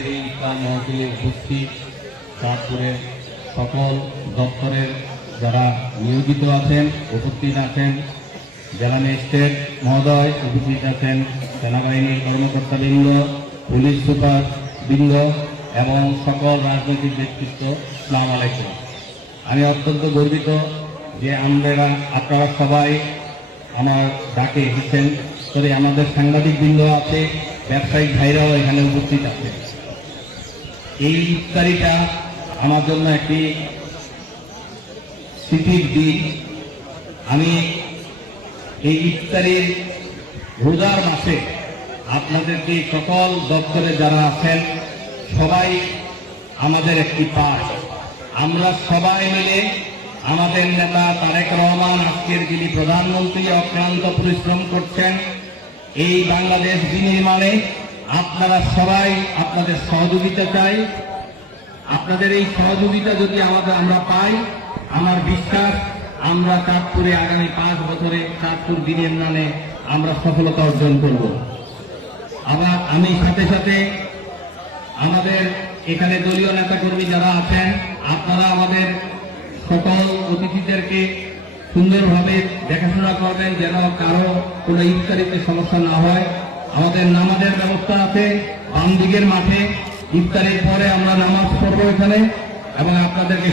এই ইসলাম মহফিলে উপস্থিত চাঁদপুরের সকল দপ্তরের যারা নিয়োজিত আছেন, উপস্থিত আছেন, জেলা ম্যাজিস্ট্রেট মহোদয় উপস্থিত আছেন, সেনাবাহিনীর কর্মকর্তাবৃন্দ, পুলিশ সুপার বৃন্দ এবং সকল রাজনৈতিক ব্যক্তিত্ব, আসসালামু আলাইকুম। আমি অত্যন্ত গর্বিত যে আপনারা সবাই আমার ডাকে এসেছেন। তবে আমাদের সাংবাদিক বৃন্দ আছে, ব্যবসায়িক ভাইরাও এখানে উপস্থিত আছে। এই ইফতারিটা আমার জন্য একটি স্মৃতির দিন। আমি এই ইফতারির রোজার মাসে আপনাদেরকে সকল দপ্তরে যারা আছেন সবাই আমাদের একটি পাঠ, আমরা সবাই মিলে আমাদের নেতা তারেক রহমান আজকের যিনি প্রধানমন্ত্রী অক্লান্ত পরিশ্রম করছেন এই বাংলাদেশ বিনির্মাণে, আপনারা সবাই আপনাদের সহযোগিতা চাই। আপনাদের এই সহযোগিতা যদি আমরা পাই, আমার বিশ্বাস আমরা চাঁদপুরে আগামী 5 বছরে চাঁদপুর বিনির্মাণে আমরা সফলতা অর্জন করব। আবার আমি সাথে সাথে আমাদের এখানে দলীয় নেতাকর্মী যারা আছেন, আপনারা আমাদের সকল অতিথিদেরকে সুন্দরভাবে দেখাশোনা করবেন যেন কারো কোনো ইফতারিতে সমস্যা না হয়। আমাদের নামাজের ব্যবস্থা আছে বাম দিকের মাঠে। ইফতারির পরে আমরা নামাজ পড়বো এখানে এবং আপনাদেরকে